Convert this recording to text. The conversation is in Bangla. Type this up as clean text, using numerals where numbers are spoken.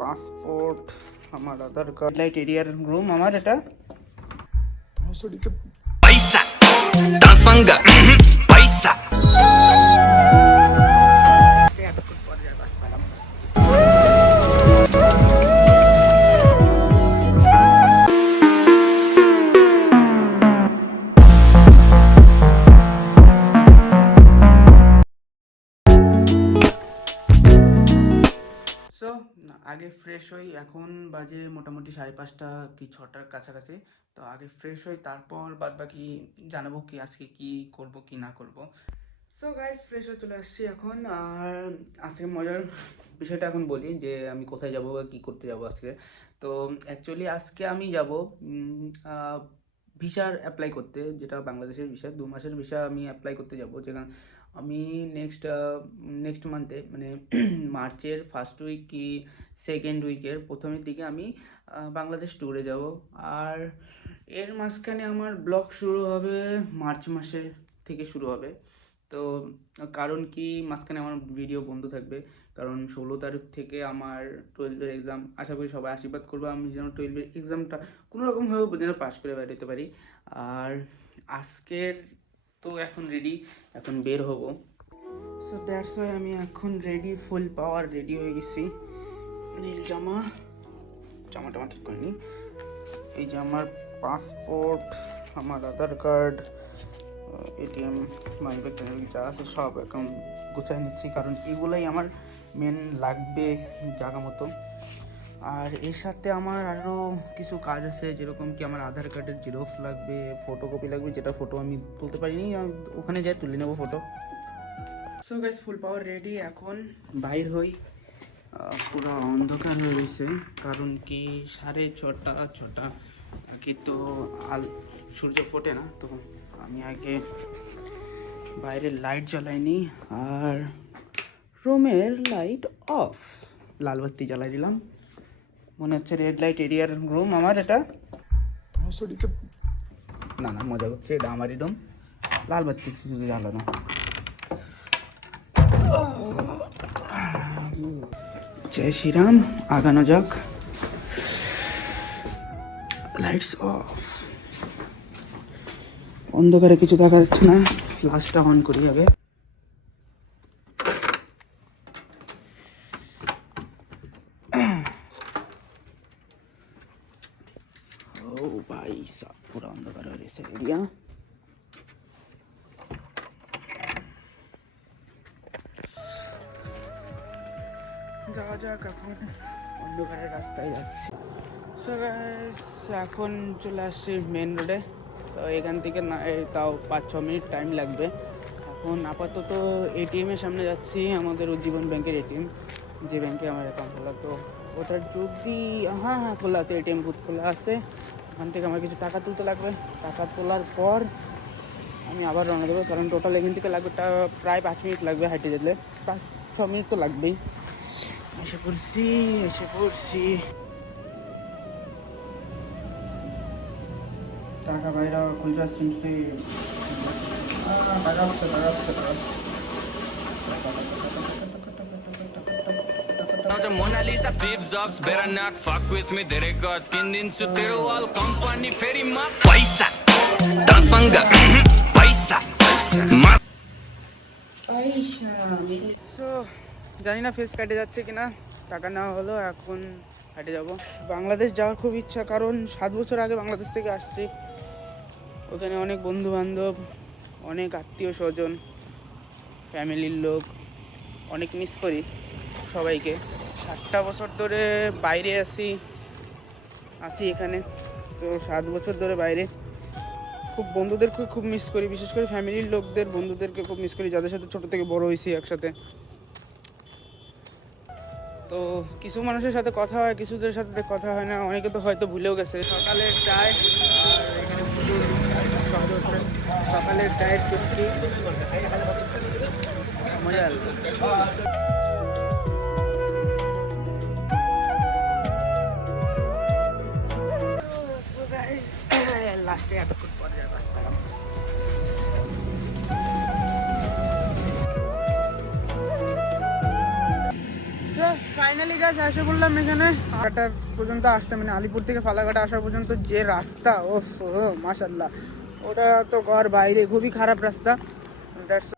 পাসপোর্ট, আমার আধার কার্ড, লাইট এরিয়ার রুম আমার এটা পয়সা তাফাঙ্গা পয়সা এতক্ষণ পরে যাই বাস পেলাম। সো আগে ফ্রেশ হই, এখন বাজে মোটামুটি 5:30 কি 6টার কাছাকাছি। তো আগে ফ্রেশ হই, তারপর বাদ বাকি জানাবো কি আজকে কি করব কি না করব। সো গাইস, ফ্রেশ হয়ে চলে আসছি এখন। আর আজকে মজার বিষয়টা এখন বলি যে আমি কোথায় যাব বা কী করতে যাব আজকে। তো অ্যাকচুয়ালি আজকে আমি যাব ভিসার অ্যাপ্লাই করতে, যেটা বাংলাদেশের ভিসা, 2 মাসের ভিসা আমি অ্যাপ্লাই করতে যাব। যেখানে আমি নেক্সট মান্থে মানে মার্চের ফার্স্ট উইক কি সেকেন্ড উইকের প্রথমের দিকে আমি বাংলাদেশ ট্যুরে যাব। আর এর মাঝখানে আমার ব্লগ শুরু হবে মার্চ মাসের থেকে শুরু হবে। তো কারণ কি মাঝখানে আমার ভিডিও বন্ধ থাকবে, কারণ 16 তারিখ থেকে আমার 12-এর এক্সাম। আশা করি সবাই আশীর্বাদ করবো আমি যেন 12-এর এক্সামটা কোনোরকমভাবে যেন পাস করে বেরোতে পারি। আর আজকের তো এখন রেডি, এখন বের হব। সো দ্যাটস ওয়াই আমি এখন রেডি, ফুল পাওয়ার রেডি হয়ে গেছি। নীল জামাটা ঠিক করিনি। এই যে আমার পাসপোর্ট, আমার আধার কার্ড, এটিএম, মানি ব্যাগ যা আছে সব এখন গুছিয়ে নিচ্ছি, কারণ এগুলাই আমার মেন লাগবে জায়গা মতো। আর এর সাথে আমার আরও কিছু কাজ আছে, যেরকম কি আমার আধার কার্ডের জেরক্স লাগবে, ফটোকপি লাগবে, যেটা ফটো আমি তুলতে পারিনি, ওখানে যাই তুলে নেবো ফটো। সো গাইস, ফুল পাওয়ার রেডি, এখন বাইর হই। পুরো অন্ধকার হয়ে গেছে, কারণ কি 6:30 আগে তো সূর্য ফোটে না। তো আমি আগে বাইরের লাইট জ্বালাইনি, আর রুমের লাইট অফ, লাল বাতি জ্বালাই দিলাম। মনে হচ্ছে রেড লাইট এরিয়ার রুম আমার এটা। না মজা করছে, এটা আমারই রুম। লাল বাতি শুধু জ্বালানো। জয় শ্রীরাম, আগানো যাক। লাইটস অফ, অন্ধকারে কিছু দেখা যাচ্ছে না। ফ্ল্যাশটা অন করি আগে। ও ভাই সাব, পুরো অন্ধকার হয়ে গেছে এরিয়া। যাওয়া যাক, এখন অন্ধকারের রাস্তায় যাচ্ছি। সো গাইস, এখন চলে আসছি মেন রোডে। তো এখান থেকে না তাও 5-6 মিনিট টাইম লাগবে। এখন আপাতত এটিএমের সামনে যাচ্ছি, আমাদের উজ্জীবন ব্যাংকের এটিএম, যে ব্যাংকে আমার অ্যাকাউন্ট খোলা। তো ওটার যদি হ্যাঁ খোলা আছে, এটিএম বুথ খোলা আছে। ওখান থেকে আমার কিছু টাকা তুলতে লাগবে। টাকা তোলার পর আমি আবার রওনা দেবো, কারণ টোটাল এখান থেকে লাগবে প্রায় 5 মিনিট লাগবে, হাঁটে যেতে 5-6 মিনিট তো লাগবেই। এসে পড়ছি। টাকা বাইরা খুলজা সিমসি Mona Lisa, Steve Jobs, better not fuck with me. तेरे का skin दिन से तेरे वाल company फेरी माँ पैसा ताफंगा पैसा সো জানি না ফেস কাটে যাচ্ছে কিনা, টাকা নেওয়া হলো, এখন হাঁটে যাব। বাংলাদেশ যাওয়ার খুব ইচ্ছা, কারণ 7 বছর আগে বাংলাদেশ থেকে আসছি। ওখানে অনেক বন্ধু বান্ধব, অনেক আত্মীয় স্বজন, ফ্যামিলির লোক, অনেক মিস করি সবাইকে। 7টা বছর ধরে বাইরে আসি এখানে। তো 7 বছর ধরে বাইরে, খুব বন্ধুদেরকে খুব মিস করি, বিশেষ করে ফ্যামিলির লোকদের, বন্ধুদেরকে খুব মিস করি, যাদের সাথে ছোটো থেকে বড় হয়েছি একসাথে। তো কিছু মানুষের সাথে কথা হয়, কিছুদের সাথে কথা হয় না, অনেকে তো হয়তো ভুলেও গেছে। সকালের চায়, আর এখানে প্রচুর শব্দ হচ্ছে, সকালের চায়ের চুস্কি মজা। লাস্টে এতক্ষণ পরে বাস পেলাম। সো ফাইনালি গাইস এসে বললাম এখানে ফালাকাটা পর্যন্ত আসতে, মানে আলিপুর থেকে ফালাকাটা আসা পর্যন্ত যে রাস্তা, ওফ মাশাল্লাহ, ওটা তো ঘর বাইরে, খুবই খারাপ রাস্তা। দ্যাটস